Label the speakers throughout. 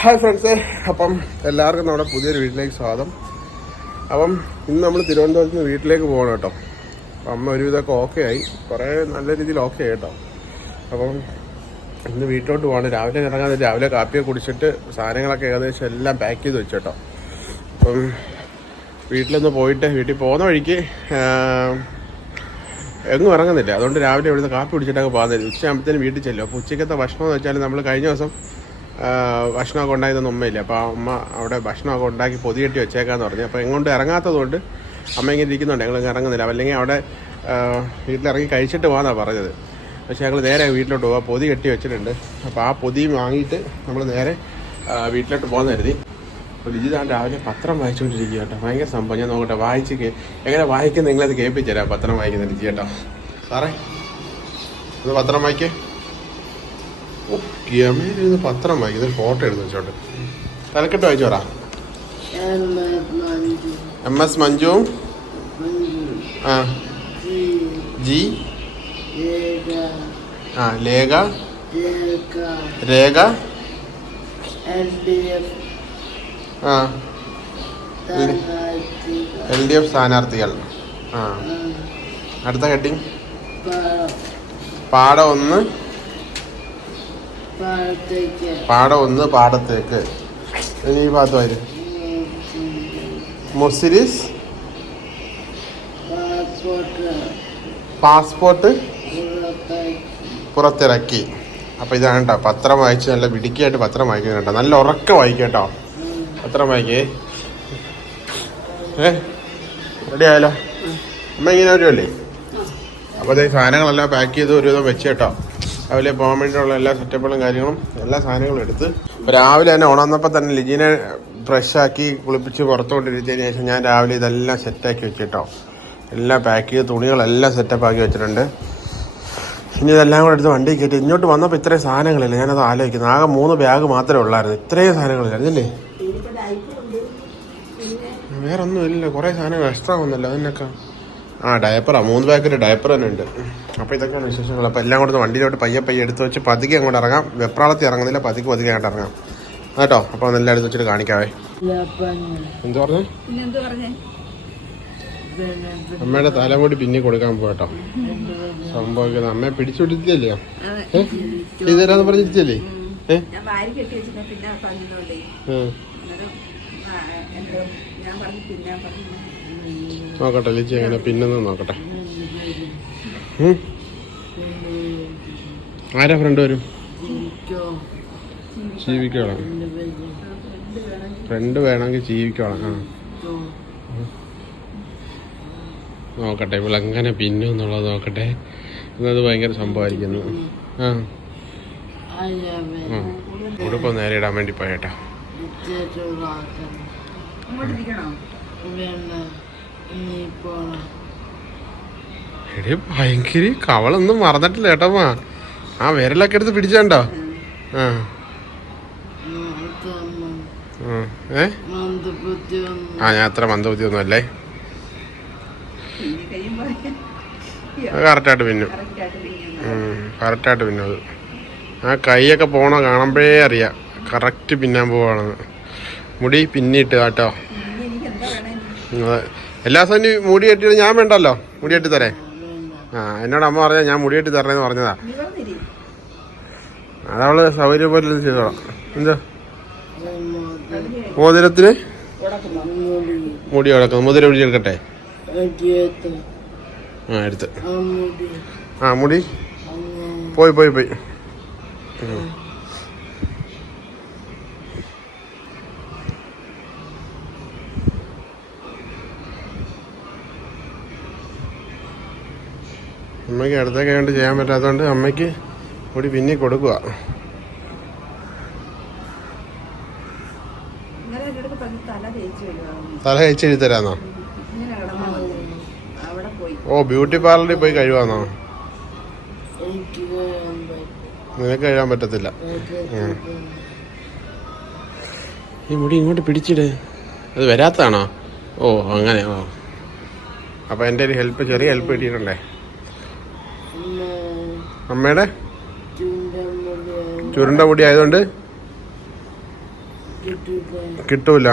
Speaker 1: Hi friends അപ്പം എല്ലാവർക്കും നമ്മുടെ പുതിയൊരു വീട്ടിലേക്ക് സ്വാഗതം. അപ്പം ഇന്ന് നമ്മൾ തിരുവനന്തപുരത്ത് നിന്ന് വീട്ടിലേക്ക് പോകണം കേട്ടോ. അപ്പം അമ്മ ഒരുവിധമൊക്കെ ഓക്കെ ആയി. കുറേ നല്ല രീതിയിൽ ഓക്കെ ആയി കേട്ടോ. അപ്പം ഇന്ന് വീട്ടിലോട്ട് പോകണം രാവിലെ ഇറങ്ങാതെ രാവിലെ കാപ്പിയൊക്കെ കുടിച്ചിട്ട് സാധനങ്ങളൊക്കെ ഏകദേശം എല്ലാം പാക്ക് ചെയ്ത് വെച്ചു കേട്ടോ. അപ്പം വീട്ടിലൊന്ന് പോയിട്ട് വീട്ടിൽ പോകുന്ന വഴിക്ക് എങ്ങും ഇറങ്ങുന്നില്ല. അതുകൊണ്ട് രാവിലെ ഇവിടുന്ന് കാപ്പി കുടിച്ചിട്ടൊക്കെ ഉച്ച ഉച്ചയാകുമ്പോഴത്തേനും വീട്ടിൽ ചെല്ലും. അപ്പോൾ ഉച്ചയ്ക്കത്തെ ഭക്ഷണം എന്ന് വെച്ചാൽ നമ്മൾ കഴിഞ്ഞ ദിവസം ഭക്ഷണമൊക്കെ ഉണ്ടായതൊന്നും ഉമ്മയില്ല. അപ്പോൾ അമ്മ അവിടെ ഭക്ഷണമൊക്കെ ഉണ്ടാക്കി പൊതി കെട്ടി വെച്ചേക്കാന്ന് പറഞ്ഞു. അപ്പോൾ എങ്ങോട്ട് ഇറങ്ങാത്തതുകൊണ്ട് അമ്മ ഇങ്ങനെ ഇരിക്കുന്നുണ്ട്. ഞങ്ങൾ ഇറങ്ങുന്നില്ല. അല്ലെങ്കിൽ അവിടെ വീട്ടിലിറങ്ങി കഴിച്ചിട്ട് പോകാന്നാണ് പറഞ്ഞത്. പക്ഷേ ഞങ്ങൾ നേരെ വീട്ടിലോട്ട് പോകാം പൊതി കെട്ടി വെച്ചിട്ടുണ്ട്. അപ്പോൾ ആ പൊതി വാങ്ങിയിട്ട് നമ്മൾ നേരെ വീട്ടിലോട്ട് പോകുന്ന കരുതി. അപ്പോൾ ലിജിതാണ്ട് രാവിലെ പത്രം വായിച്ചുകൊണ്ടിരിക്കുക കേട്ടോ. ഭയങ്കര സംഭവം. ഞാൻ നോക്കട്ടെ വായിച്ച് എങ്ങനെ വായിക്കുന്ന നിങ്ങളത് കേൾപ്പിച്ചു തരാം. പത്രം വായിക്കുന്ന ലിജി കേട്ടോ. സാറേ ഇത് പത്രം വായിക്കേ. ഓ. ഗമയിലിരുന്ന് പത്രം വായിക്കും. ഇതൊരു ഫോട്ടോ എടുത്ത് വെച്ചോട്ടെ. തലക്കെട്ട് വായിച്ചോറാ എം എസ് മഞ്ജു. ആ. ജി. ആ ലേഖ. രേഖ. ആ. എൽ ഡി എഫ് സ്ഥാനാർത്ഥികൾ. ആ. അടുത്ത ഹെഡിങ്. പാഠം ഒന്ന്. പാടം ഒന്ന് പാടത്തേക്ക്. ഇനി ഈ ഭാഗത്ത് വരും. മുസിരിസ് പാസ്പോർട്ട്. പുറത്തിറക്കി. അപ്പം ഇതാണ് കേട്ടോ പത്രം വായിച്ച് നല്ല വിടിക്കായിട്ട് പത്രം വായിക്കുന്നത് കേട്ടോ നല്ല ഉറക്കം വായിക്കും കേട്ടോ പത്രം വായിക്കേ. ഏ? റെഡി ആയാലോ അമ്മ ഇങ്ങനെ വരുമല്ലേ അപ്പോൾ അതേ സാധനങ്ങളെല്ലാം പാക്ക് ചെയ്ത് ഒരു വിധം വെച്ച് കേട്ടോ. രാവിലെ പോകാൻ വേണ്ടിയിട്ടുള്ള എല്ലാ സെറ്റപ്പുകളും കാര്യങ്ങളും എല്ലാ സാധനങ്ങളും എടുത്ത് രാവിലെ തന്നെ ഉണർന്നപ്പോൾ തന്നെ ലിജിനെ ഫ്രഷ് ആക്കി കുളിപ്പിച്ച് പുറത്തോട്ടിരുത്തിയതിന് ശേഷം ഞാൻ രാവിലെ ഇതെല്ലാം സെറ്റാക്കി വെച്ചിട്ടോ. എല്ലാം പാക്ക് ചെയ്ത് തുണികളെല്ലാം സെറ്റപ്പ് ആക്കി വെച്ചിട്ടുണ്ട്. ഇനി ഇതെല്ലാം കൂടെ എടുത്ത് വണ്ടി കയറ്റി ഇങ്ങോട്ട് വന്നപ്പോൾ ഇത്രയും സാധനങ്ങളില്ല. ഞാനത് ആലോചിക്കുന്നത് ആകെ മൂന്ന് ബാഗ് മാത്രമേ ഉള്ളായിരുന്നു. ഇത്രയും സാധനങ്ങളില്ലായിരുന്നില്ലേ വേറെ ഒന്നും ഇല്ല കുറേ സാധനങ്ങൾ എക്സ്ട്രാ വന്നല്ലോ. അതിനൊക്കെ ആ ഡയപ്പറാണ് മൂന്ന് പാക്കറ്റ് ഡയപ്പർ തന്നെ ഉണ്ട്. അപ്പോൾ ഇതൊക്കെയാണ് വിശേഷങ്ങൾ. അപ്പോൾ എല്ലാം കൂടെ വണ്ടിയിലോട്ട് പയ്യെ പയ്യെ എടുത്ത് വെച്ച് പതുക്കെ അങ്ങോട്ട് ഇറങ്ങാം. വെപ്രാളത്തിൽ ഇറങ്ങുന്നില്ല പതുക്കെ പതുക്കെ അങ്ങോട്ട് ഇറങ്ങാം. കേട്ടോ? അപ്പോൾ എല്ലാം എടുത്ത് വെച്ചിട്ട് കാണിക്കാവേ. എന്തു പറഞ്ഞേ? അമ്മയുടെ തലമുടി പിന്നെ കൊടുക്കാൻ പോട്ടോ സംഭവിക്കുന്നത് അമ്മയെ പിടിച്ചുപിടിച്ചല്ലേ. ചെയ്തുതരാന്ന് പറഞ്ഞിരിച്ചല്ലേ
Speaker 2: പിന്നെ പിന്നെ
Speaker 1: നോക്കട്ടെ ലിച്ചി എങ്ങനെ പിന്നെന്ന് നോക്കട്ടെ. ആരാ ഫ്രണ്ട് വരും? ജീവിക്കോളാം ഫ്രണ്ട് വേണമെങ്കിൽ ജീവിക്കോളാം ആ. നോക്കട്ടെ ഇപ്പോൾ അങ്ങനെ പിന്നു എന്നുള്ളത് നോക്കട്ടെ. എന്നത് ഭയങ്കര സംഭവമായിരിക്കുന്നു. ആ. ഉടുപ്പം നേരെ ഇടാൻ വേണ്ടി പോയേട്ടാ.
Speaker 2: അങ്ങോട്ടിരിക്കണോ
Speaker 1: എടേ ഭയങ്കര കവളൊന്നും മറന്നിട്ടില്ല ഏട്ടമ്മ ആ വിരലൊക്കെ എടുത്ത് പിടിച്ചാണ്ടോ? ആ. ആ. ഏ? ആ ഞാൻ അത്ര മന്ദബുദ്ധി ഒന്നും അല്ലേ കറക്റ്റായിട്ട് പിന്നും.
Speaker 2: കറക്റ്റായിട്ട് പിന്നെ
Speaker 1: അത്. ആ കൈയൊക്കെ പോണ കാണുമ്പോഴേ അറിയാം. കറക്റ്റ് പിന്നാൻ പോവാണെന്ന്. മുടി പിന്നിട്ട് കേട്ടോ. എല്ലാ ദിവസവും മുടി കെട്ടിയിട്ട് ഞാൻ വേണ്ടല്ലോ? മുടി കെട്ടി തരേ ആ എന്നോട് അമ്മ പറഞ്ഞാൽ ഞാൻ മുടിയിട്ട് തരണേന്ന് പറഞ്ഞതാ. അതവൾ സൗകര്യം പോലെ ചെയ്തോളാം. എന്താ? മോതിരത്തിന്? മുടി കിടക്കുന്നു മുതിര പിടിച്ചെടുക്കട്ടെ ആ എടുത്ത്. ആ മുടി. പോയി പോയി പോയി. അമ്മയ്ക്ക് അടുത്തൊക്കെ കൊണ്ട് ചെയ്യാൻ പറ്റാത്തതുകൊണ്ട് അമ്മയ്ക്ക് കൂടി പിന്നെ കൊടുക്കുക.
Speaker 2: തല കഴിച്ച് എഴുതി
Speaker 1: തല കഴിച്ചെഴുതി തരാന്നോ?
Speaker 2: ഇങ്ങനെ കിടന്നാൽ അവിടെ പോയി.
Speaker 1: ഓ ബ്യൂട്ടി പാർലറിൽ പോയി കഴിവാന്നോ? നിനക്ക് കഴിയാൻ പറ്റത്തില്ല. ഈ മുടി ഇങ്ങോട്ട് പിടിച്ചിട്. അത് വരാത്തതാണോ? ഓ അങ്ങനെയാണോ ഓ. അപ്പോൾ എന്റെ ഒരു ഹെൽപ്പ് ചെറിയ ഹെൽപ്പ് കിട്ടിയിട്ടുണ്ടേ? അമ്മയുടെ? ചുരുണ്ട മുടി ആയതുകൊണ്ട് കിട്ടൂല.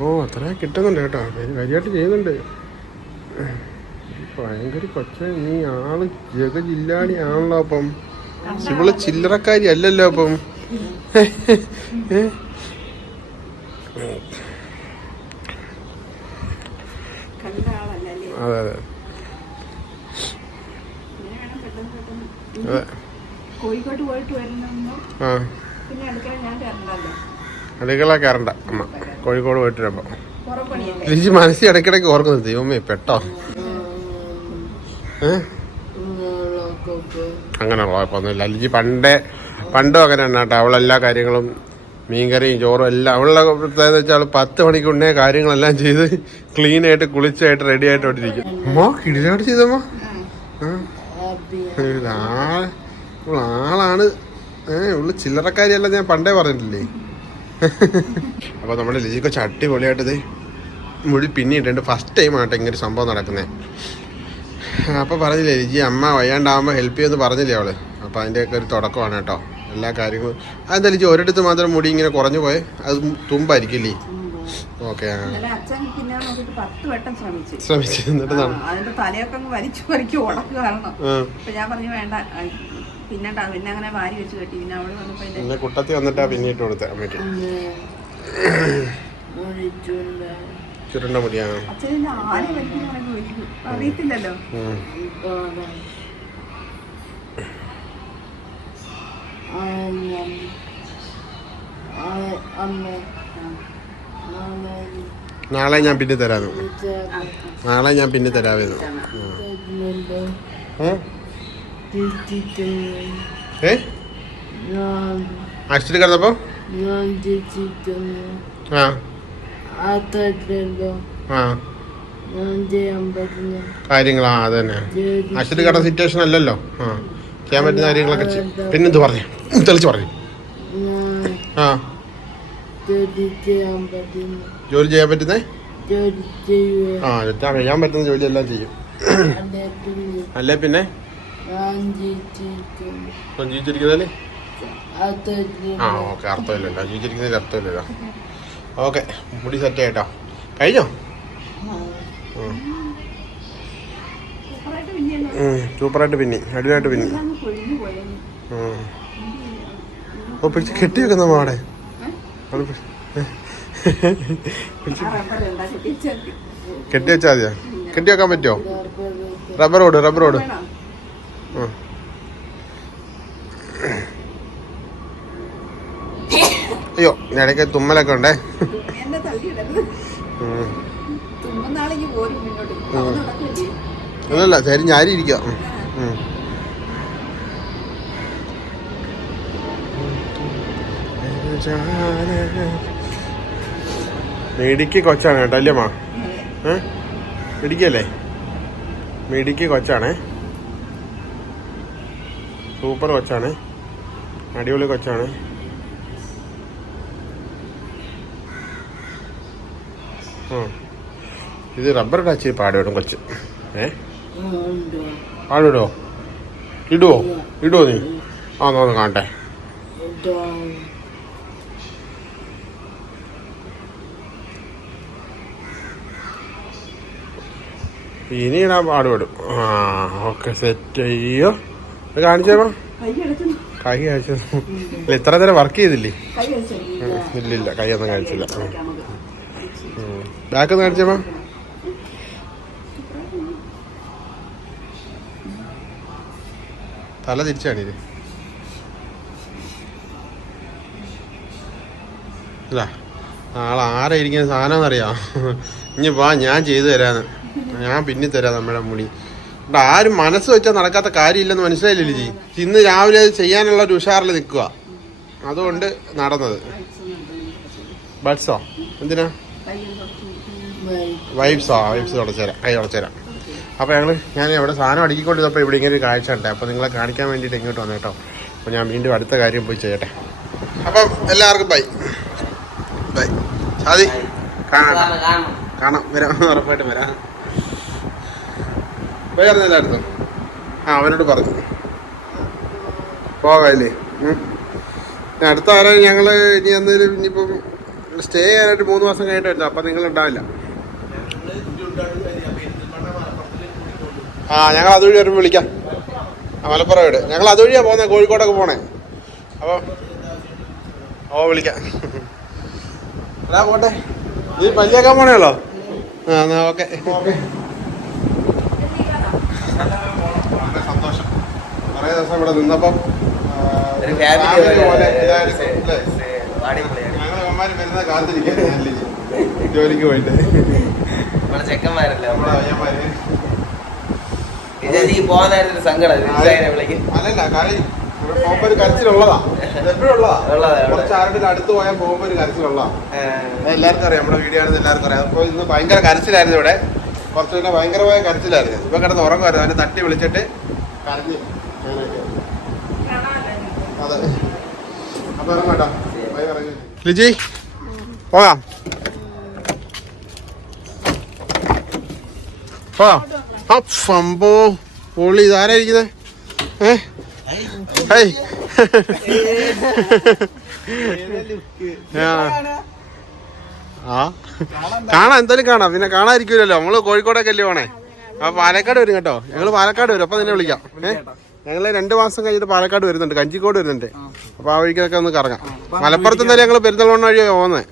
Speaker 1: ഓ അത്ര കിട്ടുന്നുണ്ട് കേട്ടോ. വരി- വരിയായിട്ട് ചെയ്യുന്നുണ്ട്. ഭയങ്കര കൊച്ച നീ ആൾ ജഗ ജില്ലാണി ആണല്ലോ അപ്പം. ഇവൾ ചില്ലറക്കാരി അല്ലല്ലോ അപ്പം. അതെ അതെ.
Speaker 2: കോഴിക്കോട്ട് പോയിട്ട് വരുന്നോ പിന്നെ അടുക്കള ഞാൻ കയറണ്ടല്ലോ.
Speaker 1: അടുക്കള കയറണ്ട. അമ്മ കോഴിക്കോട് പോയിട്ട് വരുമ്പോ. ലിജി മനസ്സിൽ ഇടയ്ക്കിടയ്ക്ക് ഓർക്കുന്നത് ദൈവമേ പെട്ടോ. ഏ? അങ്ങനെയുള്ള കുഴപ്പമൊന്നുമില്ല. ലിജി പണ്ടേ പണ്ടും അങ്ങനെ ഉണ്ടാട്ടെ അവളെല്ലാ കാര്യങ്ങളും മീൻകറിയും ചോറും എല്ലാം അവളുടെ പ്രത്യേകത വെച്ചാൽ പത്ത് മണിക്കുണ്ടേ കാര്യങ്ങളെല്ലാം ചെയ്ത് ക്ലീൻ ആയിട്ട് കുളിച്ചായിട്ട് റെഡി ആയിട്ട് അവിടെ ഇരിക്കും. അമ്മോ കിടിലായിട്ട് ചെയ്തമ്മോ ആളാണ് ഏഹ് ഉള്ളു ചില്ലറക്കാരിയല്ല ഞാൻ പണ്ടേ പറഞ്ഞിട്ടില്ലേ? അപ്പോൾ നമ്മുടെ ലിജിക്ക് ചട്ടി പൊളിയായിട്ടത് മുടി പിന്നിട്ടുണ്ട് ഫസ്റ്റ് ടൈം ആട്ടെ ഇങ്ങനെ സംഭവം നടക്കുന്നത് അപ്പോൾ പറഞ്ഞില്ലേ ലിജി അമ്മ വയ്യാണ്ടാവുമ്പോ ഹെൽപ്പ് ചെയ്യുമെന്ന് പറഞ്ഞില്ലേ അവൾ? അപ്പോൾ അതിന്റെയൊക്കെ ഒരു തുടക്കമാണ് കേട്ടോ. എല്ലാ കാര്യങ്ങളും. അതെന്താ ലിജി ഒരിടത്ത് മാത്രം മുടി ഇങ്ങനെ കുറഞ്ഞു പോയെ? അത് തുമ്പായിരിക്കില്ലേ?
Speaker 2: അച്ഛൻ പിന്നെ പത്ത് വട്ടം ശ്രമിച്ചു. അതിന്റെ തലയൊക്കെ അങ്ങ് വലിച്ചു വലിച്ചു ഉടക്ക് കാരണം. അപ്പൊ ഞാൻ പറഞ്ഞു വേണ്ട പിന്നെ പിന്നെ അങ്ങനെ വാരി വെച്ച് കെട്ടി പിന്നെ അവിടെ വന്നപ്പോ
Speaker 1: പിന്നെ കുട്ടത്തി വന്നിട്ടാ പിന്നിട്ട് കൊടുത്ത അമ്മയ്ക്ക്. ചുരുണ്ട. മുടിയാണ്
Speaker 2: വലിക്കും. അറിയത്തില്ലല്ലോ.
Speaker 1: നാളെ ഞാൻ പിന്നെ തരാമെന്ന് നാളെ ഞാൻ പിന്നെ തരാമെന്ന് ഏ? ആക്സിഡന്റ് കിടന്നപ്പോ? ആ. ആ. കാര്യങ്ങളാ അത് തന്നെ ആക്സിഡന്റ് കിടന്ന സിറ്റുവേഷൻ അല്ലല്ലോ. ആ. ചെയ്യാൻ പറ്റുന്ന കാര്യങ്ങളൊക്കെ പിന്നെന്ത് പറഞ്ഞു? തെളിച്ച് പറഞ്ഞു. ആ. ജോലി ചെയ്യാൻ പറ്റുന്നേ? ആ തെറ്റാ ചെയ്യാൻ പറ്റുന്ന ജോലി എല്ലാം ചെയ്യും അല്ലേ പിന്നെ? ഇപ്പം ജീവിച്ചിരിക്കുന്നതിൽ ആ ഓക്കെ അർത്ഥമില്ലല്ലോ. ജീവിച്ചിരിക്കുന്നതിൽ അർത്ഥമില്ലല്ലോ. ഓക്കെ മുടി സെറ്റ് ആയിട്ടോ? കഴിഞ്ഞോ.
Speaker 2: സൂപ്പറായിട്ട് പിന്നെ.
Speaker 1: അടിപൊളിയായിട്ട് പിന്നി. ഓ പിടിച്ച് കെട്ടി വെക്കുന്ന മാടെ. കെട്ടി വെച്ചാൽ മതിയാ? കെട്ടി വെക്കാൻ പറ്റുമോ? റബ്ബർ റോഡ് റബ്ബർ ഓട് അയ്യോ ഇടയ്ക്ക് തുമ്മലൊക്കെ ഉണ്ടേ. ഒന്നുമില്ല ശരി ഞാരി ഇരിക്കാം. മേടിക്ക് കൊച്ചാണ് കേട്ടോ അല്ലേ മാ? ഏ? മേടിക്ക് കൊച്ചാണേ. സൂപ്പർ കൊച്ചാണ്. അടിപൊളി കൊച്ചാണ്. ഇത് റബ്ബർ ടച്ച് പാടുവിടും കൊച്ച്. ഏ? പാടുവിടോ ഇടുവോ? ഇടുവോ നീ? ആ നോന്ന് കാണട്ടെ. ഇനി ഇടാൻ പാടുപെടും ഓക്കെ സെറ്റ് അയ്യോ കാണിച്ചേക്കോ? കാണിച്ചോ
Speaker 2: കൈ
Speaker 1: കാണിച്ചു? ഇല്ല ഇത്ര നേരം വർക്ക് ചെയ്തില്ലേ?
Speaker 2: കൈ അടിച്ചു
Speaker 1: ഇല്ല ഇല്ല കൈയൊന്നും കാണിച്ചില്ല ബാക്ക് ഒന്ന് കാണിച്ചോ തല തിരിച്ചാണിത് അല്ല നാളെ ആരെ ഇരിക്കുന്ന സാധനം എന്നറിയാം ഇനി വാ ഞാൻ ചെയ്തു തരാന്ന്. ഞാൻ പിന്നെ തരാം നമ്മുടെ മുടി. ഇവിടെ ആരും മനസ്സ് വെച്ചാൽ നടക്കാത്ത കാര്യമില്ലെന്ന് മനസ്സിലായില്ലേ ജി ഇന്ന് രാവിലെ അത് ചെയ്യാനുള്ള ഒരു ഉഷാറിൽ നിൽക്കുക. അതുകൊണ്ട് നടന്നത്. ബഡ്സോ? എന്തിനാ? വൈബ്സോ? വൈബ്സ് തുടച്ചുതരാം കൈ തുടച്ചുതരാം അപ്പോൾ ഞങ്ങൾ ഞാൻ ഇവിടെ സാധനം അടുക്കിക്കൊണ്ടിരുന്നപ്പോൾ ഇവിടെ ഇങ്ങനെ ഒരു കാഴ്ച ഉണ്ട്. അപ്പോൾ നിങ്ങളെ കാണിക്കാൻ വേണ്ടിയിട്ട് ഇങ്ങോട്ട് വന്നു കേട്ടോ. അപ്പോൾ ഞാൻ വീണ്ടും അടുത്ത കാര്യം പോയി ചെയ്യട്ടെ. അപ്പം എല്ലാവർക്കും ബൈ. ബൈ. സാധി കാണാം. കാണാം. വരാം. ഉറപ്പായിട്ടും വരാം. വേറെ അടുത്ത് ആ അവനോട് പറഞ്ഞു പോകാല്ലേ? അടുത്ത ആരാ ഞങ്ങൾ ഇനി എന്തെങ്കിലും ഇനിയിപ്പം സ്റ്റേ ചെയ്യാനായിട്ട് മൂന്ന് മാസം കഴിഞ്ഞിട്ട് വരുന്നത് അപ്പം നിങ്ങൾ ഉണ്ടാവില്ല. ആ ഞങ്ങൾ അതുവഴി വരുമ്പോൾ വിളിക്കാം. ആ മലപ്പുറം വീട്. ഞങ്ങൾ അതുവഴിയാണ് പോകുന്നത് കോഴിക്കോടൊക്കെ പോണേ അപ്പോൾ ഓ വിളിക്കാം. അതാ പോട്ടെ. നീ പല്ലിയാക്കാൻ പോണേയുള്ളോ? ആ എന്നാ ഓക്കെ ഓക്കെ വളരെ സന്തോഷം കുറേ ദിവസം ഇവിടെ നിന്നപ്പം
Speaker 3: ഒരു പോലെ.
Speaker 1: ഞങ്ങൾ വരുന്നത് ജോലിക്ക് പോയിട്ട്.
Speaker 3: നമ്മളെ ചെക്കന്മാരല്ലേ
Speaker 1: നമ്മുടെ
Speaker 3: നമ്മളെ
Speaker 1: പയ്യന്മാര്
Speaker 3: വിജയ് പോകാനായിരുന്നു ഒരു സങ്കടം വിജയനെ വിളിക്കും
Speaker 1: അല്ലല്ല കാര്യം ഇവിടെ പോകുമ്പോ ഒരു കരച്ചിലുള്ളതാ. എപ്പോഴും ഉള്ളതാ. കുറച്ച് ആരുടെ അടുത്ത് പോയാൽ പോകുമ്പോ ഒരു കരച്ചിലുള്ളതാ. എല്ലാവർക്കും അറിയാം നമ്മുടെ വീഡിയോ ആണെന്ന് എല്ലാവർക്കും അറിയാം. അപ്പോൾ ഇന്ന് ഭയങ്കര കരച്ചിലായിരുന്നു ഇവിടെ. കുറച്ച് പിന്നെ ഭയങ്കരമായ കരച്ചിലായിരുന്നു. ഇപ്പൊ കിടന്ന് ഉറങ്ങുമായിരുന്നു. അവനെ തട്ടി വിളിച്ചിട്ട് കരഞ്ഞ്. അതെ. അപ്പൊ ഇറങ്ങാട്ടോ ബൈ പറഞ്ഞു. ലിജി പോകാം. പോകാം ആ സംഭവ പൊള്ളി ഇതാരാ ഇരിക്കുന്നത് ഏ? ഹൈ ആ. ആ. കാണാം എന്തായാലും കാണാം. പിന്നെ കാണാതിരിക്കൂലല്ലോ. നമ്മൾ കോഴിക്കോടൊക്കെ അല്ലേ പോണേ? അപ്പൊ പാലക്കാട് വരും കേട്ടോ. ഞങ്ങൾ പാലക്കാട് വരും. അപ്പൊ നിന്നെ വിളിക്കാം. ഏ? ഞങ്ങൾ രണ്ട് മാസം കഴിഞ്ഞിട്ട് പാലക്കാട് വരുന്നുണ്ട് കഞ്ചിക്കോട് വരുന്നുണ്ട്. അപ്പൊ ആ വഴിക്കൊക്കെ ഒന്ന് കറങ്ങാം. മലപ്പുറത്ത് എന്തായാലും ഞങ്ങൾ പെരുന്തൽമണ്ണ വഴി പോകുന്നത്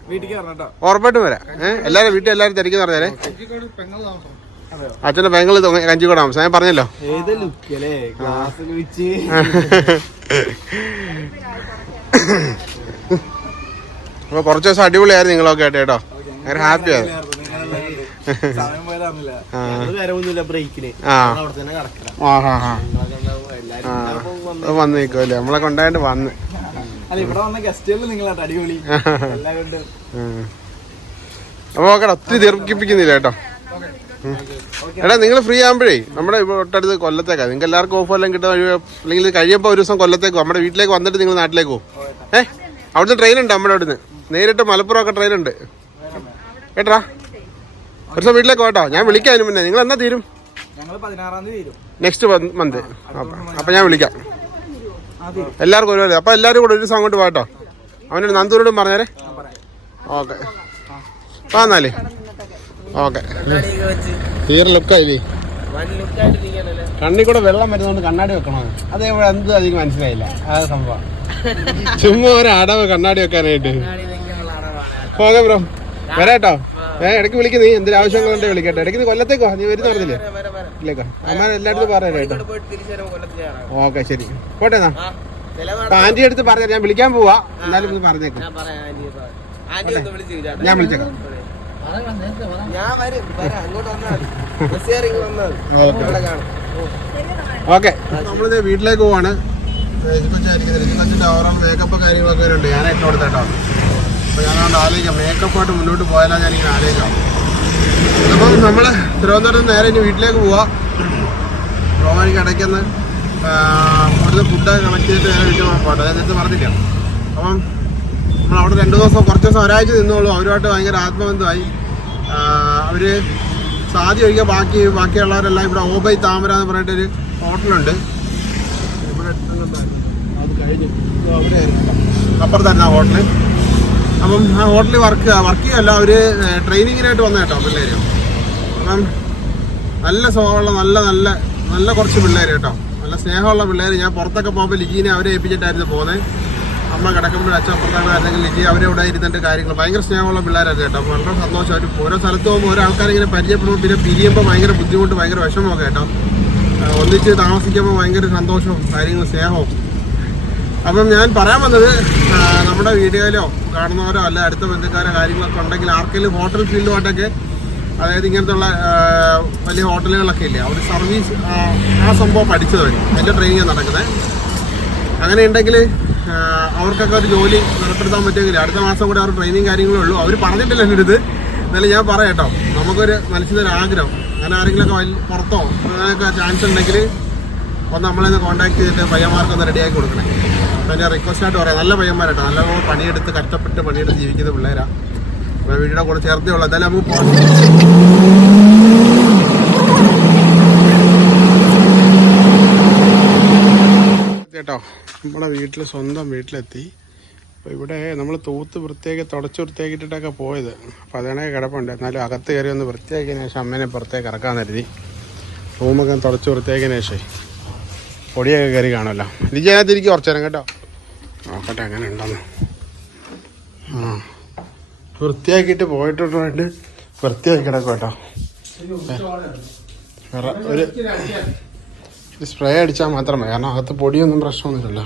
Speaker 1: ഉറപ്പായിട്ടും വരാം. ഏഹ് എല്ലാരും വീട്ടിൽ എല്ലാരും തിരക്കുന്ന പറഞ്ഞേ അച്ഛന്റെ പെങ്ങൾ തൊ- കഞ്ചിക്കോട് താമസം. ഞാൻ പറഞ്ഞല്ലോ. അപ്പൊ കുറച്ച് ദിവസം അടിപൊളിയായിരുന്നു നിങ്ങളൊക്കെ ആയിട്ട് കേട്ടോ. ഭയങ്കര ഹാപ്പി ആയിരുന്നു
Speaker 4: സമയം പോയതാണെന്നില്ല
Speaker 1: ആ.
Speaker 4: ഞങ്ങൾ വരവൊന്നുമില്ല ബ്രേക്കിന്
Speaker 1: ആ.
Speaker 4: അവിടെ തന്നെ കിടക്കണം.
Speaker 1: ആ ഹാ ഹാ
Speaker 4: എല്ലാരും
Speaker 1: ആ.
Speaker 4: ഉണ്ടാവുമ്പോ വന്ന്
Speaker 1: അത് വന്ന്. നിൽക്കുമല്ലേ നമ്മളെ കൊണ്ടായിട്ട് വന്ന്. അപ്പൊ നോക്കട ഒത്തിരി ദീർഘിപ്പിക്കുന്നില്ല കേട്ടോ. എടാ നിങ്ങൾ ഫ്രീ ആകുമ്പോഴേ നമ്മുടെ തൊട്ടടുത്ത് കൊല്ലത്തേക്കാ. നിങ്ങൾക്ക് എല്ലാവർക്കും ഓഫ് എല്ലാം കിട്ടുന്ന അല്ലെങ്കിൽ കഴിയുമ്പോൾ ഒരു ദിവസം കൊല്ലത്തേക്ക് നമ്മുടെ വീട്ടിലേക്ക് വന്നിട്ട് നിങ്ങൾ നാട്ടിലേക്ക് പോകും ഏഹ് അവിടുന്ന് ട്രെയിൻ ഉണ്ട് നമ്മുടെ അവിടുന്ന്? നേരിട്ട് മലപ്പുറം ഒക്കെ ട്രെയിൻ ഉണ്ട്. കേട്ടാ ഒരു ദിവസം വീട്ടിലേക്ക് പോട്ടോ ഞാൻ വിളിക്കാം പിന്നെ നിങ്ങൾ എന്നാ തീരും? നെക്സ്റ്റ് മന്ത് അപ്പം ഞാൻ വിളിക്കാം. എല്ലാവർക്കും ഒരു അപ്പം എല്ലാവരും കൂടെ ഒരു ദിവസം അങ്ങോട്ട് പോകട്ടോ. അവനോട് നന്ദൂരോടും പറഞ്ഞേരെ. ഓക്കെ. വാന്നാലേ ഓക്കെ. തീരെ ലുക്കായില്ലേ കണ്ണിൽ കൂടെ വെള്ളം വരുന്നതുകൊണ്ട് കണ്ണാടി വെക്കണോ? അത് ഇവിടെ എന്ത് അധികം മനസ്സിലായില്ല. ആ സംഭവം. ചുമ്മാ ഒരു അടവ് കണ്ണാടി വെക്കാനായിട്ട്. Okay bro. വരാട്ടോ. ഏ ഇടയ്ക്ക് വിളിക്കുന്നു നീ. എന്തൊരു ആവശ്യങ്ങളുണ്ടെ വിളിക്കട്ടെ. ഇടയ്ക്ക് നീ കൊല്ലത്തേക്കോ നീ വരുന്ന പറഞ്ഞില്ലേ? ഇല്ലേക്കോ? അമ്മ എല്ലായിടത്തും പറയാം കേട്ടോ. ഓക്കെ ശരി. പോട്ടെ എന്നാ. ആന്റി അടുത്ത് പറഞ്ഞു ഞാൻ വിളിക്കാൻ പോവാ. എന്നാലും ഒന്ന് പറഞ്ഞേക്ക്.
Speaker 3: ഞാൻ
Speaker 1: വിളിച്ചേക്കാം.
Speaker 3: ഞാൻ വരും. വന്നാൽ
Speaker 1: ഓക്കെ. നമ്മളിത് വീട്ടിലേക്ക് പോവാണ്. രജിപ്പച്ചായിരിക്കുന്നത് ഓവറോൾ മേക്കപ്പ് കാര്യങ്ങളൊക്കെ ഉണ്ട് ഞാൻ ഇട്ട് കൊടുത്തേട്ടോ അപ്പോൾ ഞാനതുകൊണ്ട് ആലോചിക്കാം. മേക്കപ്പായിട്ട് മുന്നോട്ട് പോയാലാ ഞാനിങ്ങനെ ആലോചിക്കാം. അപ്പോൾ നമ്മൾ തിരുവനന്തപുരത്ത് നേരെ ഇനി വീട്ടിലേക്ക് പോവാം. റോമാനിക്ക് ഇടയ്ക്കുന്ന് കൂടുതൽ ഫുഡ് കണക്ട് ചെയ്തിട്ട് നേരെ വീട്ടിൽ പോകട്ടെ ഞാൻ നേരത്തെ പറഞ്ഞില്ല. അപ്പം നമ്മൾ അവിടെ രണ്ട് ദിവസം കുറച്ച് ദിവസം ഒരാഴ്ച നിന്നോളൂ അവരുമായിട്ട് ഭയങ്കര ആത്മബന്ധമായി. അവർ സാധ്യ ഒഴികെ ബാക്കി ബാക്കിയുള്ളവരെല്ലാം ഇവിടെ ഓബൈ താമര എന്ന് പറഞ്ഞിട്ടൊരു ഹോട്ടലുണ്ട്. ഇവിടെ അത് അപ്പുറത്തന്നെ ആ ഹോട്ടൽ. അപ്പം ആ ഹോട്ടലിൽ വർക്ക് വർക്ക് ചെയ്യല്ല അവർ ട്രെയിനിങ്ങിനായിട്ട് വന്ന കേട്ടോ പിള്ളേർ അപ്പം നല്ല സ്വഭാവമുള്ള നല്ല നല്ല നല്ല കുറച്ച് പിള്ളേർ കേട്ടോ നല്ല സ്നേഹമുള്ള പിള്ളേർ ഞാൻ പുറത്തൊക്കെ പോകുമ്പോൾ ലിജീനെ അവരെ ഏൽപ്പിച്ചിട്ടായിരുന്നു പോകുന്നത് അമ്മ കിടക്കുമ്പോൾ അച്ഛൻ അപ്പുറത്താണ് അല്ലെങ്കിൽ ലിജി അവരെ ഇവിടെ ഇരുന്നിട്ട് കാര്യങ്ങൾ. ഭയങ്കര സ്നേഹമുള്ള പിള്ളേരായിരുന്നു കേട്ടോ വളരെ സന്തോഷം. അവർ ഓരോ സ്ഥലത്ത് പോകുമ്പോൾ ഓരോ ആൾക്കാരിങ്ങനെ പരിചയപ്പെടുമ്പോൾ പിന്നെ പിരിയുമ്പോൾ ഭയങ്കര ബുദ്ധിമുട്ട് ഭയങ്കര വിഷമമൊക്കെ കേട്ടോ ഒന്നിച്ച് താമസിക്കുമ്പോൾ ഭയങ്കര സന്തോഷവും കാര്യങ്ങളും സ്നേഹവും. അപ്പം ഞാൻ പറയാൻ വന്നത് നമ്മുടെ വീഡിയോയിലോ കാണുന്നവരോ അല്ല അടുത്ത ബന്ധുക്കാരോ കാര്യങ്ങളൊക്കെ ഉണ്ടെങ്കിൽ ആർക്കെങ്കിലും ഹോട്ടൽ ഫീൽഡുമായിട്ടൊക്കെ അതായത് ഇങ്ങനത്തെ ഉള്ള വലിയ ഹോട്ടലുകളൊക്കെ ഇല്ലേ അവർ സർവീസ് ആ, സംഭവം പഠിച്ചത് അതിന്റെ ട്രെയിനിങ് നടക്കുന്നത് അങ്ങനെ ഉണ്ടെങ്കിൽ അവർക്കൊക്കെ ഒരു ജോലി ഏർപ്പെടുത്താൻ പറ്റുമെങ്കിൽ അടുത്ത മാസം കൂടെ അവർ ട്രെയിനിങ് കാര്യങ്ങളേ ഉള്ളൂ. അവർ പറഞ്ഞിട്ടില്ല എന്റെ അടുത്ത്. എന്നാലും ഞാൻ പറയാം കേട്ടോ നമുക്കൊരു മനസ്സിലൊരു ആഗ്രഹം. അങ്ങനെ ആരെങ്കിലുമൊക്കെ വലിയ പുറത്തോ അങ്ങനെയൊക്കെ ചാൻസ് ഉണ്ടെങ്കിൽ ഒന്ന് നമ്മളെ കോൺടാക്ട് ചെയ്തിട്ട് പയ്യന്മാർക്കൊന്ന് റെഡിയാക്കി കൊടുക്കണേ. അപ്പം റിക്വസ്റ്റായിട്ട് പറയാം. നല്ല പയ്യന്മാരാട്ടോ. നല്ലപോലെ പണിയെടുത്ത് കഷ്ടപ്പെട്ട് പണിയെടുത്ത് ജീവിക്കുന്ന പിള്ളേരാണ് അപ്പോൾ വീടിന്റെ കൂടെ ചേർത്തേ ഉള്ളൂ. എന്തായാലും നമുക്ക് കേട്ടോ നമ്മുടെ വീട്ടിൽ സ്വന്തം വീട്ടിലെത്തി. അപ്പോൾ ഇവിടെ നമ്മൾ തൂത്ത് വൃത്തിയാക്കി തുടച്ച് വൃത്തിയാക്കിയിട്ടൊക്കെ പോയത്. അപ്പോൾ അതേ കിടപ്പുണ്ട്. എന്നാലും അകത്ത് കയറി ഒന്ന് വൃത്തിയാക്കിയതിന് ശേഷം അമ്മേനെ പുറത്തേക്ക് ഇറക്കാൻ കരുതി. റൂമൊക്കെ തുടച്ച് വൃത്തിയാക്കിയതിന് ശേഷം പൊടിയൊക്കെ കയറി കാണുമല്ലോ. ലിജനകത്തിരിക്കും കുറച്ച് നേരം കേട്ടോ. നോക്കട്ടെ അങ്ങനെ ഉണ്ടെന്ന്. ആ. വൃത്തിയാക്കിയിട്ട് പോയിട്ടുണ്ട് വൃത്തിയാക്കി കിടക്കും കേട്ടോ. ഒരു സ്പ്രേ അടിച്ചാൽ മാത്രമേ കാരണം അകത്ത് പൊടിയൊന്നും പ്രശ്നമൊന്നുമില്ലല്ലോ.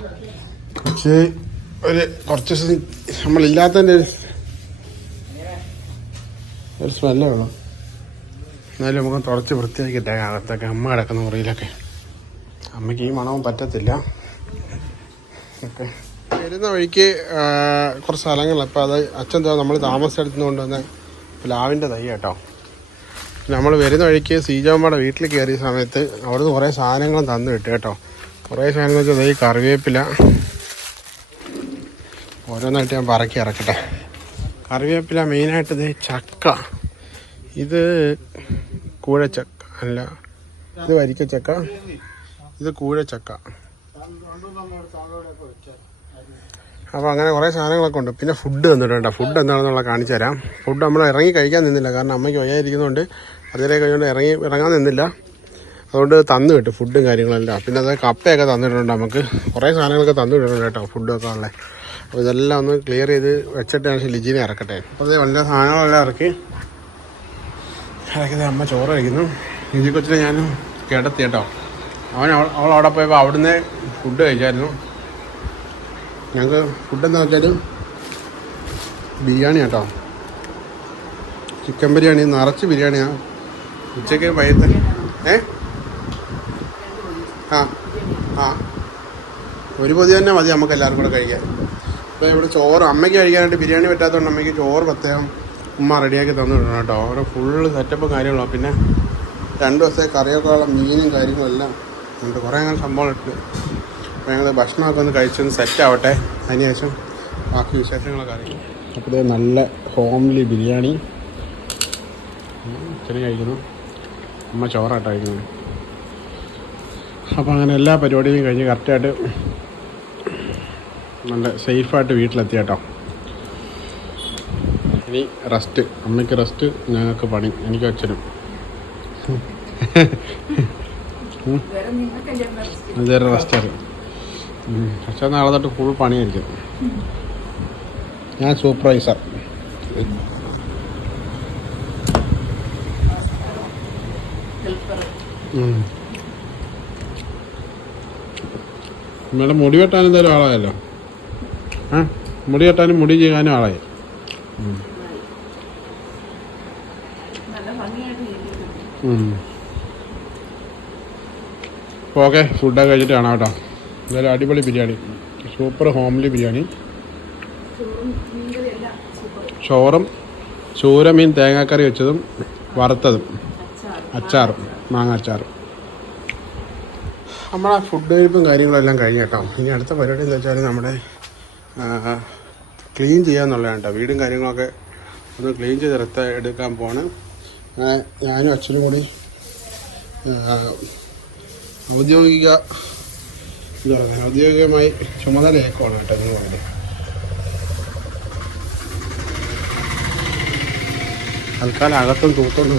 Speaker 1: കുറച്ച് ഒരു കുറച്ച് നമ്മളില്ലാത്തതിന്റെ ഒരു ഒരു സ്മെല്ലേ ഉള്ളൂ. എന്നാലും നമുക്ക് തുടച്ച് വൃത്തിയാക്കിയിട്ടേ അകത്തൊക്കെ അമ്മ കിടക്കുന്ന മുറിയിലൊക്കെ. അമ്മയ്ക്ക് ഈ മണവും പറ്റത്തില്ല. ഓക്കെ. വരുന്ന വഴിക്ക് കുറച്ച് സ്ഥലങ്ങൾ. അപ്പോൾ അത് അച്ഛൻ നമ്മൾ താമസിച്ചെടുത്തുകൊണ്ട് വന്ന പ്ലാവിന്റെ തൈ കേട്ടോ. നമ്മൾ വരുന്ന വഴിക്ക് സീജാമ്മയുടെ വീട്ടിൽ കയറിയ സമയത്ത് അവിടുന്ന് കുറേ സാധനങ്ങളും തന്നു വിട്ടു കേട്ടോ. കുറേ സാധനം വെച്ചാൽ ഈ കറിവേപ്പില. ഓരോന്നായിട്ട് ഞാൻ പറക്കി ഇറക്കട്ടെ. കറിവേപ്പില മെയിനായിട്ട് ഇത് ചക്ക. ഇത് കൂഴച്ചക്ക. അല്ല ഇത് വരിക്കച്ചക്ക. ഇത് കൂഴച്ചക്ക അപ്പോൾ അങ്ങനെ കുറേ സാധനങ്ങളൊക്കെ ഉണ്ട്. പിന്നെ ഫുഡ് തന്നിട്ടുണ്ട് ഫുഡ് എന്താണെന്നുള്ള കാണിച്ചു തരാം. ഫുഡ് നമ്മൾ ഇറങ്ങി കഴിക്കാൻ നിന്നില്ല. കാരണം അമ്മയ്ക്ക് വയ്യാതിരിക്കുന്നതുകൊണ്ട് അതിലേക്ക് കഴിഞ്ഞുകൊണ്ട് ഇറങ്ങി ഇറങ്ങാൻ നിന്നില്ല. അതുകൊണ്ട് തന്നു കിട്ടും ഫുഡും കാര്യങ്ങളെല്ലാം പിന്നെ അത് കപ്പയൊക്കെ തന്നിട്ടുണ്ട് നമുക്ക്. കുറേ സാധനങ്ങളൊക്കെ തന്നിട്ടുണ്ട് കേട്ടോ ഫുഡൊക്കെ ഉള്ളത് അപ്പോൾ ഇതെല്ലാം ഒന്ന് ക്ലിയർ ചെയ്ത് വെച്ചിട്ടാണ് ലിജിനെ ഇറക്കട്ടെ. അപ്പോൾ അത് വല്ല സാധനങ്ങളെല്ലാം ഇറക്കി. ഇറക്കിയത് അമ്മ ചോറ് കഴിക്കുന്നു. ലിജി ഞാൻ കിടത്തി കേട്ടോ. അവൻ അവൾ അവിടെ പോയപ്പോൾ അവിടുന്ന് ഫുഡ് കഴിച്ചായിരുന്നു. ഞങ്ങൾക്ക് ഫുഡെന്ന് വെച്ചാൽ ബിരിയാണി കേട്ടോ ചിക്കൻ ബിരിയാണി നിറച്ച് ബിരിയാണിയാണ് ഉച്ചയ്ക്ക് വൈകിട്ട് ഏ? ആ ആ. ഒരു പൊതി തന്നെ മതി നമുക്ക് എല്ലാവർക്കും കൂടെ കഴിക്കാൻ. ഇപ്പോൾ ഇവിടെ ചോറ് അമ്മയ്ക്ക് കഴിക്കാനായിട്ട് ബിരിയാണി പറ്റാത്തതുകൊണ്ട് അമ്മയ്ക്ക് ചോറ് പ്രത്യേകം ഉമ്മ റെഡിയാക്കി തന്നു വിടണം കേട്ടോ. അവരുടെ ഫുള്ള് സെറ്റപ്പ് കാര്യങ്ങളോ. പിന്നെ രണ്ട് ദിവസത്തെ കറിയൊക്കെ മീനും കാര്യങ്ങളും എല്ലാം ഉണ്ട് കുറേ അങ്ങനെ ഉണ്ട്. അപ്പോൾ ഞങ്ങൾ ഭക്ഷണമൊക്കെ ഒന്ന് കഴിച്ചൊന്ന് സെറ്റ് ആവട്ടെ. അതിനുശേഷം ബാക്കി വിശേഷങ്ങളൊക്കെ അറിയാം അപ്പോൾ നല്ല ഹോംലി ബിരിയാണി. ചെറിയ കഴിക്കുന്നു അമ്മ ചോറായിട്ട് കഴിക്കുന്നത്. അപ്പോൾ അങ്ങനെ എല്ലാ പരിപാടിയും കഴിഞ്ഞ് കറക്റ്റായിട്ട് നല്ല സേഫായിട്ട് വീട്ടിലെത്തി കേട്ടോ. ഇനി റെസ്റ്റ് അമ്മയ്ക്ക് റെസ്റ്റ് ഞങ്ങൾക്ക് പണി. എനിക്ക് അച്ഛനും. ഇതുവരെ റെസ്റ്റ് ആണ് പക്ഷേ നാളെ തൊട്ട് ഫുൾ പണിയായിരിക്കും. ഞാൻ സൂപ്പർവൈസർ അമ്മയുടെ മുടി വെട്ടാൻ എന്തായാലും ആളായല്ലോ. ആ മുടി വെട്ടാനും മുടി ചെയ്യാനും ആളായി.
Speaker 2: നല്ല ഭംഗിയായിട്ട് ചെയ്തിട്ടുണ്ട്
Speaker 1: ഓക്കെ ഫുഡൊക്കെ കഴിച്ചിട്ട് കാണാം കേട്ടോ. എന്തായാലും അടിപൊളി ബിരിയാണി. Super homely biryani.
Speaker 2: ചോറും
Speaker 1: ചൂരമീൻ തേങ്ങാക്കറി വെച്ചതും വറുത്തതും. അച്ചാറും മാങ്ങ അച്ചാറും നമ്മളെ ഫുഡ് കഴിപ്പും കാര്യങ്ങളെല്ലാം കഴിഞ്ഞ കേട്ടോ. ഇനി അടുത്ത പരിപാടി എന്താ വെച്ചാൽ നമ്മുടെ ക്ലീൻ ചെയ്യാന്നുള്ളതാണ് കേട്ടോ. വീടും കാര്യങ്ങളൊക്കെ ഒന്ന് ക്ലീൻ ചെയ്ത് എടുത്ത് എടുക്കാൻ പോവാണ്. ഞാനും അച്ഛനും കൂടി ഔദ്യോഗിക എന്താ പറയുക ഔദ്യോഗികമായി ചുമതലയേക്കുവാണ് കേട്ടോ ഇതിന് വേണ്ടി. തൽക്കാലം അകത്തും തൂത്തോണ്ട്.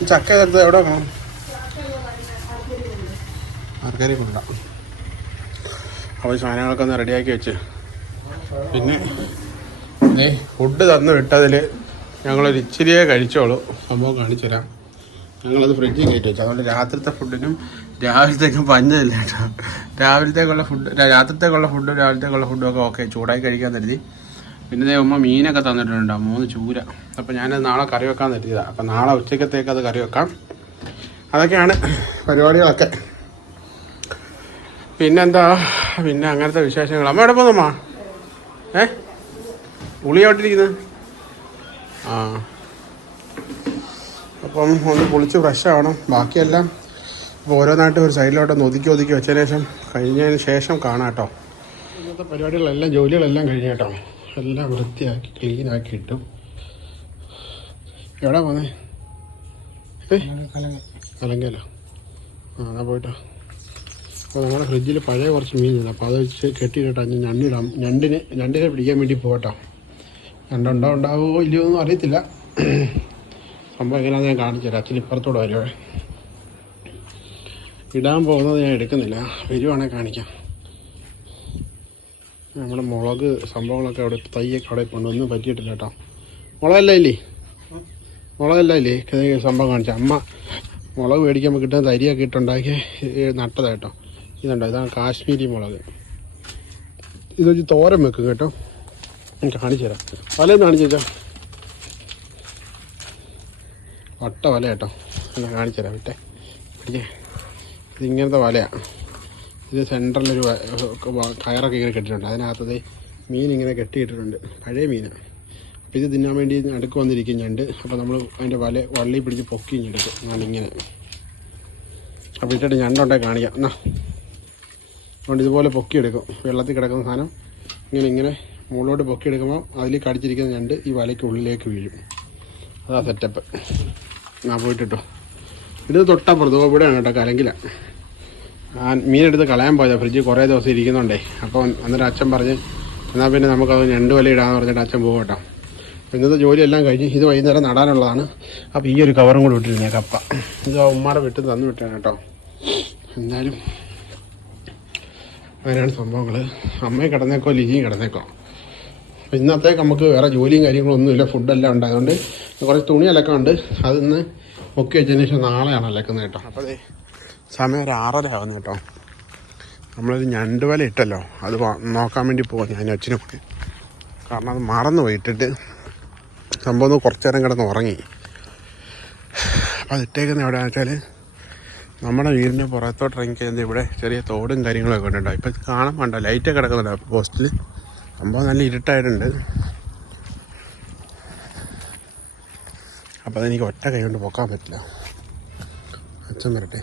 Speaker 1: ഈ ചക്ക എടുത്ത് എവിടെ ആർക്കാരി കൊണ്ട അപ്പോൾ സാധനങ്ങളൊക്കെ ഒന്ന് റെഡിയാക്കി വെച്ച്. പിന്നെ ഫുഡ് തന്നു വിട്ടതിൽ ഞങ്ങളൊരു ഇച്ചിരിയേ കഴിച്ചോളൂ. സംഭവം കാണിച്ചു തരാം. ഞങ്ങളത് ഫ്രിഡ്ജിൽ കയറ്റി വെച്ചു. അതുകൊണ്ട് രാത്രിത്തെ ഫുഡിനും രാവിലത്തേക്കും പഞ്ചമില്ല കേട്ടോ. രാവിലത്തേക്കുള്ള ഫുഡ് രാത്രിത്തേക്കുള്ള ഫുഡും രാവിലത്തേക്കുള്ള ഫുഡും ഒക്കെ ഓക്കെ. ചൂടായി കഴിക്കാൻ കരുതി. പിന്നെ ഉമ്മ മീനൊക്കെ തന്നിട്ടുണ്ട്? മൂന്ന് ചൂര. അപ്പോൾ ഞാനത് നാളെ കറി വെക്കാൻ കരുതിയതാണ് അപ്പോൾ നാളെ ഉച്ചക്കത്തേക്ക് അത് കറി വെക്കാം. അതൊക്കെയാണ് പരിപാടികളൊക്കെ. പിന്നെന്താ? പിന്നെ അങ്ങനത്തെ വിശേഷങ്ങൾ. അമ്മ എവിടെ പോന്നമ്മ ഏ? ഉളിയോട്ടിരിക്കുന്നത് അപ്പം ഒന്ന് പൊളിച്ച് ഫ്രഷ് ആവണം. ബാക്കിയെല്ലാം അപ്പോൾ ഓരോന്നായിട്ട് ഒരു സൈഡിലോട്ട് ഒതുക്കി ഒതുക്കി വെച്ചതിന് ശേഷം കഴിഞ്ഞതിന് ശേഷം കാണാം കേട്ടോ. ഇന്നത്തെ പരിപാടികളെല്ലാം ജോലികളെല്ലാം കഴിഞ്ഞ കേട്ടോ. എല്ലാം വൃത്തിയാക്കി ക്ലീനാക്കി ഇട്ടു. എവിടെ പോന്നേ? കലങ്കല? ആ എന്നാ പോയിട്ടോ. അപ്പോൾ നമ്മുടെ ഫ്രിഡ്ജിൽ പഴയ കുറച്ച് മീനുണ്ട് അപ്പോൾ അത് വെച്ച് കെട്ടിയിട്ടാണ് ഞണ്ടിടാം. ഞണ്ടിന് ഞണ്ടിനെ പിടിക്കാൻ വേണ്ടി പോകട്ടോ. ഞണ്ടുണ്ടോ ഉണ്ടാവുമോ ഇല്ലയോ ഒന്നും അറിയത്തില്ല. സംഭവം എങ്ങനെയാണെന്ന് ഞാൻ കാണിച്ചില്ല അച്ഛൻ ഇപ്പുറത്തോടെ വരുവേ ഇടാൻ പോകുന്നത് ഞാൻ എടുക്കുന്നില്ല. വരുവാണെങ്കിൽ കാണിക്കാം. നമ്മുടെ മുളക് സംഭവങ്ങളൊക്കെ അവിടെ തൈയൊക്കെ അവിടെ ഇപ്പോൾ ഒന്നും പറ്റിയിട്ടില്ല കേട്ടോ. മുളകല്ല ഇല്ലേ? മുളകല്ല ഇല്ലേ? സംഭവം കാണിച്ച അമ്മ മുളക് മേടിക്കുമ്പോൾ കിട്ടുന്ന തരിയൊക്കെ ഇട്ടുണ്ടാക്കി നട്ടതായിട്ടോ ഇതുണ്ടോ? ഇതാണ് കാശ്മീരി മുളക്. ഇത് വെച്ച് വെക്കും കേട്ടോ. ഞാൻ കാണിച്ചു തരാം. വലയൊന്ന് കാണിച്ചു തരാം. വട്ട വല കേട്ടോ. എന്നാൽ കാണിച്ചു തരാം വിട്ടെ. പിടിച്ചേ. ഇതിങ്ങനത്തെ വലയാണ് ഇത് സെന്ററിലൊരു കയറൊക്കെ ഇങ്ങനെ കെട്ടിയിട്ടുണ്ട്. അതിനകത്തത് മീൻ ഇങ്ങനെ കെട്ടിയിട്ടിട്ടുണ്ട്. പഴയ മീനാണ് അപ്പോൾ ഇത് തിന്നാൻ വേണ്ടി അടുക്ക് വന്നിരിക്കും ഞണ്ട്. അപ്പോൾ നമ്മൾ അതിന്റെ വല വള്ളി പിടിച്ച് പൊക്കി എടുക്കും ഞാനിങ്ങനെ അപ്പോൾ ഇട്ടിട്ട് ഞണ്ടുണ്ടെ കാണിക്കാം. എന്നാ. അതുകൊണ്ട് ഇതുപോലെ പൊക്കിയെടുക്കും. വെള്ളത്തിൽ കിടക്കുന്ന സാധനം ഇങ്ങനെ ഇങ്ങനെ മുകളിലോട്ട് പൊക്കിയെടുക്കുമ്പോൾ അതിൽ കടിച്ചിരിക്കുന്ന ഞണ്ട് ഈ വലയ്ക്ക് ഉള്ളിലേക്ക് വീഴും. അതാ സെറ്റപ്പ് ഞാൻ പോയിട്ടോ ഇത് തൊട്ടപ്പുറത്ത് ഇവിടെയാണ് കേട്ടോ കലങ്കിലാണ് ആ മീനെടുത്ത് കളയാൻ പോയതാണ് ഫ്രിഡ്ജ് കുറേ ദിവസം ഇരിക്കുന്നുണ്ടേ. അപ്പോൾ അന്നേരം അച്ഛൻ പറഞ്ഞ് എന്നാൽ പിന്നെ നമുക്കത് ഞണ്ട് വല ഇടാന്ന് പറഞ്ഞിട്ട് അച്ഛൻ പോകും കേട്ടോ. ഇന്നത്തെ ജോലിയെല്ലാം കഴിഞ്ഞ് ഇത് വൈകുന്നേരം നടാനുള്ളതാണ്. അപ്പോൾ ഈ ഒരു കവറും കൂടി ഇട്ടിരുന്നേ കപ്പ. ഇത് ആ ഉമ്മാടെ വിട്ട് തന്നു വിട്ടാണ് കേട്ടോ. എന്തായാലും അങ്ങനെയാണ് സംഭവങ്ങൾ അമ്മയെ കിടന്നേക്കോ ലിജിയും കിടന്നേക്കോ? അപ്പോൾ ഇന്നത്തേക്ക് നമുക്ക് വേറെ ജോലിയും കാര്യങ്ങളൊന്നുമില്ല ഫുഡെല്ലാം ഉണ്ട്. അതുകൊണ്ട് കുറച്ച് തുണി അലക്കം ഉണ്ട്. അതിന്ന് ഒക്കെ വെച്ചതിന് ശേഷം നാളെയാണ് അലക്കുന്നത് കേട്ടോ. അപ്പോൾ സമയം ഒരു ആറര ആവുന്ന കേട്ടോ. നമ്മളൊരു ഞണ്ട് വല ഇട്ടല്ലോ. അത് നോക്കാൻ വേണ്ടി പോകാം ഞാൻ അച്ഛനും കൂടി. കാരണം അത് മറന്നു പോയിട്ടിട്ട് സംഭവം ഒന്ന് കുറച്ച് നേരം കിടന്ന് ഉറങ്ങി. അപ്പോൾ അത് ഇട്ടേക്കുന്നത് എവിടെയാണെന്ന് വെച്ചാൽ നമ്മുടെ വീടിന്റെ പുറത്തോട്ട് ഇറങ്ങി കഴിഞ്ഞാൽ ഇവിടെ ചെറിയ തോടും കാര്യങ്ങളൊക്കെ ഉണ്ട് ഇപ്പം ഇത് കാണാൻ വേണ്ട. ലൈറ്റൊക്കെ കിടക്കുന്നുണ്ട് പോസ്റ്റിൽ സംഭവം നല്ല ഇരുട്ടായിട്ടുണ്ട്. അപ്പോൾ അതെനിക്ക് ഒറ്റ കൈ കൊണ്ട് പൊക്കാൻ പറ്റില്ല. അച്ഛൻ വരട്ടെ.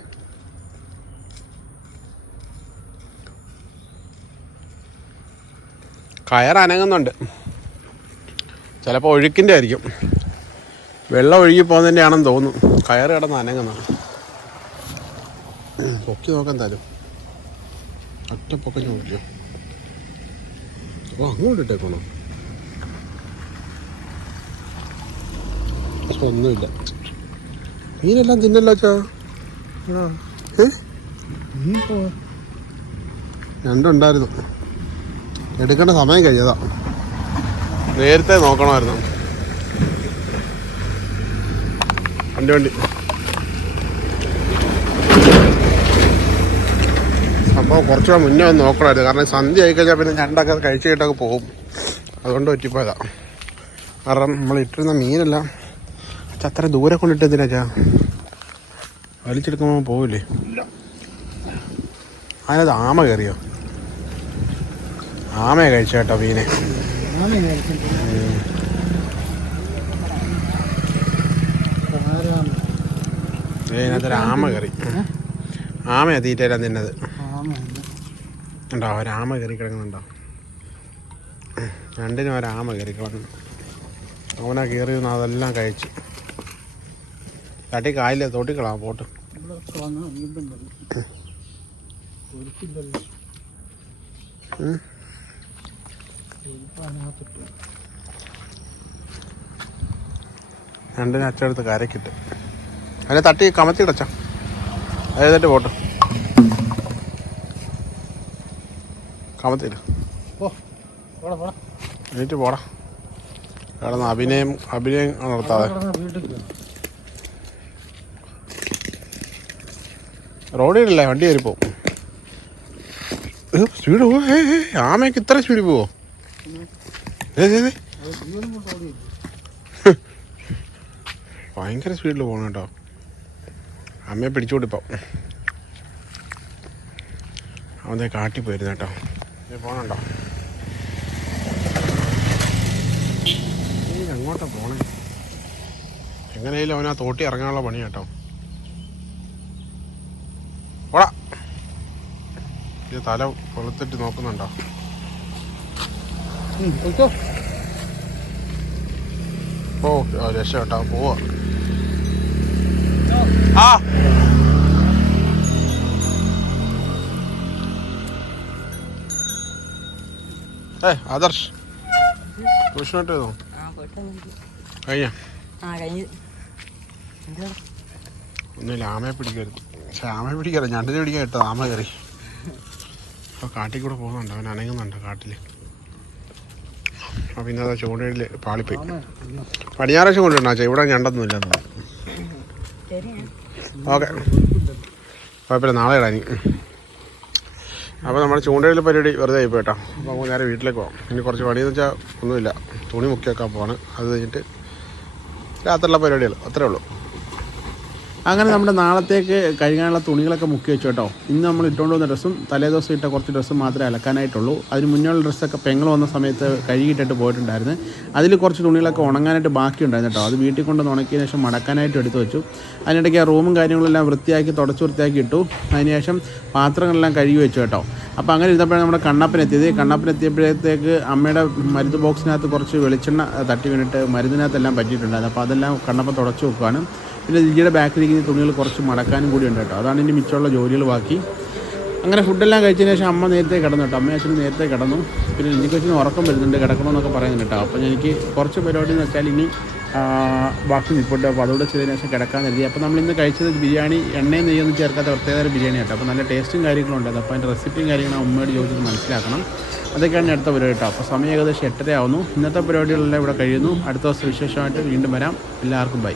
Speaker 1: കയർ അനങ്ങുന്നുണ്ട്. ചിലപ്പോൾ ഒഴുക്കിന്റെ ആയിരിക്കും. വെള്ളം ഒഴുകി പോകുന്നതിന്റെ ആണെന്ന് തോന്നുന്നു. കയർ കിടന്ന് അനങ്ങുന്നതാണ് പൊക്കി നോക്കാൻ തരും ഒറ്റ പൊക്കം നോക്കിയോ ഓ അങ്ങോട്ട് ഇട്ടേക്കണോ ഒന്നുമില്ല മീനെല്ലാം തിന്നല്ലോ ഏ രണ്ടുണ്ടായിരുന്നു. എടുക്കേണ്ട സമയം കഴിഞ്ഞതാ. നേരത്തെ നോക്കണമായിരുന്നു. വണ്ടി വണ്ടി. സംഭവം കുറച്ചുകൂടെ മുന്നേ ഒന്ന് നോക്കണമായിരുന്നു കാരണം സന്ധ്യ ആയി കഴിഞ്ഞാൽ പിന്നെ ഞണ്ടൊക്കെ കഴിച്ച് കേട്ടൊക്കെ പോകും. അതുകൊണ്ട് പറ്റിപ്പോയതാണ് കാരണം നമ്മൾ ഇട്ടിരുന്ന മീനെല്ലാം അത്ര ദൂരെ കൊണ്ടിട്ട് എന്തിനാ അച്ഛാ? വലിച്ചെടുക്കുമ്പോൾ പോവില്ലേ? അതിനകത്ത് ആമ കയറിയോ? ആമയെ കഴിച്ച കേട്ടോ മീനെ. ഇതിനകത്തൊരു ആമ കയറി. ആമയാ തീറ്റയിലാണ് തിന്നത്. ഉണ്ടോ? ഒരാമ കയറി കിടക്കുന്നുണ്ടോ? രണ്ടിനും ഒരാമ കയറി കിടന്നു അവനാ കയറി നിന്ന് അതെല്ലാം കഴിച്ചു. തട്ടി കായില്ല തോട്ടിക്കളാ പോട്ട്. രണ്ടിനും അച്ചടുത്ത് കരക്കിട്ട് അതിനെ തട്ടി കമത്തിടച്ച അതായത് പോട്ട്. കമത്തിട്ട് എണീറ്റ് പോടാ. കിടന്ന് അഭിനയം അഭിനയം നടത്താതെ. റോഡിലല്ലേ വണ്ടി കയറി പോവും സ്പീഡ് പോവോ ആമയ്ക്ക് ഇത്ര സ്പീഡ് പോവോ. ഭയങ്കര സ്പീഡിൽ പോകണം കേട്ടോ. അമ്മയെ പിടിച്ചുകൊണ്ടിപ്പോ അവനെ കാട്ടി പോയിരുന്നു കേട്ടോ. നീ എങ്ങോട്ടാ പോണേ? എങ്ങനെയായാലും അവനാ തോട്ടി ഇറങ്ങാനുള്ള പണി കേട്ടോ. ഓടാ ഇത് തല കൊളുത്തിട്ട് നോക്കുന്നുണ്ടോ? ഓ രക്ഷ കേട്ടോ. പോവാ. ആ. ഏ ആദർശ്. ട്യൂഷനായിട്ട് ചെയ്തോ കഴിഞ്ഞ?
Speaker 2: ആ കഴിഞ്ഞ്.
Speaker 1: ഒന്നുമില്ല ആമയെ പിടിക്കരുത്. പക്ഷെ ആമയെ ഞണ്ടിനെ പിടിക്കാൻ കിട്ടും ആമ കയറി. അപ്പോൾ കാട്ടിൽ കൂടെ പോകുന്നുണ്ട് അവൻ അനങ്ങുന്നുണ്ട് കാട്ടിൽ പിന്നെ അതാ ചൂണ്ടയിൽ പാളിപ്പോയി. പടിഞ്ഞാറാഴ്ച ചേ ഇവിടെ ഞണ്ടൊന്നുമില്ല
Speaker 2: ശരി
Speaker 1: ഓക്കെ. കുഴപ്പമില്ല നാളെ ഇടാൻ അപ്പോൾ നമ്മുടെ ചൂണ്ടയിൽ പരിപാടി വെറുതെ ആയി കേട്ടോ. അപ്പോൾ നമുക്ക് നേരെ വീട്ടിലേക്ക് പോകാം ഇനി കുറച്ച് പണിയെന്ന് വെച്ചാൽ ഒന്നുമില്ല. തുണി മുക്കി വെക്കാൻ പോവാണ്. അത് കഴിഞ്ഞിട്ട് രാത്രിയുള്ള പരിപാടികൾ അത്രേ ഉള്ളൂ. അങ്ങനെ നമ്മുടെ നാളത്തേക്ക് കഴുകാനുള്ള തുണികളൊക്കെ മുക്കി വെച്ചു കേട്ടോ. ഇന്ന് നമ്മൾ ഇട്ടുകൊണ്ട് വന്ന ഡ്രസ്സും തലേദിവസം ഇട്ട കുറച്ച് ഡ്രസ്സും മാത്രമേ അലക്കാനായിട്ടുള്ളൂ. അതിന് മുന്നേയുള്ള ഡ്രസ്സൊക്കെ പെങ്ങൾ വന്ന സമയത്ത് കഴുകിയിട്ടിട്ട് പോയിട്ടുണ്ടായിരുന്നു. അതിൽ കുറച്ച് തുണികളൊക്കെ ഉണങ്ങാനായിട്ട് ബാക്കിയുണ്ടായിരുന്നു കേട്ടോ. അത് വീട്ടിൽ കൊണ്ടുവന്ന് ഉണക്കിയതിന് ശേഷം മടക്കാനായിട്ട് എടുത്തു വെച്ചു. അതിനിടയ്ക്ക് ആ റൂമും കാര്യങ്ങളെല്ലാം വൃത്തിയാക്കി തുടച്ച് വൃത്തിയാക്കി ഇട്ടു. അതിനുശേഷം പാത്രങ്ങളെല്ലാം കഴുകി വെച്ചു കേട്ടോ. അപ്പോൾ അങ്ങനെ ഇരുന്നപ്പോഴാണ് നമ്മുടെ കണ്ണപ്പനെത്തിയത് കണ്ണപ്പനെത്തിയപ്പോഴത്തേക്ക് അമ്മയുടെ മരുന്ന് ബോക്സിനകത്ത് കുറച്ച് വെളിച്ചെണ്ണ തട്ടി വീണിട്ട് മരുന്നിനകത്തെല്ലാം പറ്റിയിട്ടുണ്ടായിരുന്നു. അപ്പോൾ അതെല്ലാം കണ്ണപ്പൻ തുടച്ചു വെക്കുവാണ്. പിന്നെ ജിജിയുടെ ബാക്കിലിരിക്കുന്ന തുണികൾ കുറച്ച് മടക്കാനും കൂടി ഉണ്ട് കേട്ടോ. അതാണ് ഇനി മിച്ചമുള്ള ജോലികൾ ബാക്കി. അങ്ങനെ ഫുഡെല്ലാം കഴിച്ചതിന് ശേഷം അമ്മ നേരത്തെ കിടന്നു കേട്ടോ. അമ്മ അച്ഛനും നേരത്തെ കിടന്നു. പിന്നെ എനിക്ക് അച്ഛനും ഉറക്കം വരുന്നുണ്ട്. കിടക്കണമെന്നൊക്കെ പറയുന്നുണ്ട് കേട്ടോ. അപ്പോൾ എനിക്ക് കുറച്ച് പരിപാടി എന്ന് വെച്ചാൽ ഇനി ബാക്കി നിൽപ്പുണ്ട്. അപ്പോൾ അതുകൂടെ ചെയ്തതിന് ശേഷം കിടക്കാൻ കരുതി. അപ്പോൾ നമ്മൾ ഇന്ന് കഴിച്ചത് ബിരിയാണി എണ്ണയും നെയ്യൊന്നും ചേർക്കാത്ത പ്രത്യേക ബിരിയാണി കേട്ടോ. അപ്പോൾ നല്ല ടേസ്റ്റും കാര്യങ്ങളും ഉണ്ട്. അപ്പോൾ അതിന്റെ റെസിപ്പിയും കാര്യങ്ങളും അമ്മയോട് ചോദിച്ചത് മനസ്സിലാക്കണം. അതൊക്കെയാണ് അടുത്ത പരിപാടി കേട്ടോ. അപ്പോൾ സമയം ഏകദേശം എട്ടര ആവുന്നു ഇന്നത്തെ പരിപാടികളെല്ലാം ഇവിടെ കഴിയുന്നു. അടുത്ത ദിവസം വിശേഷമായിട്ട് വീണ്ടും വരാം. എല്ലാവർക്കും ബൈ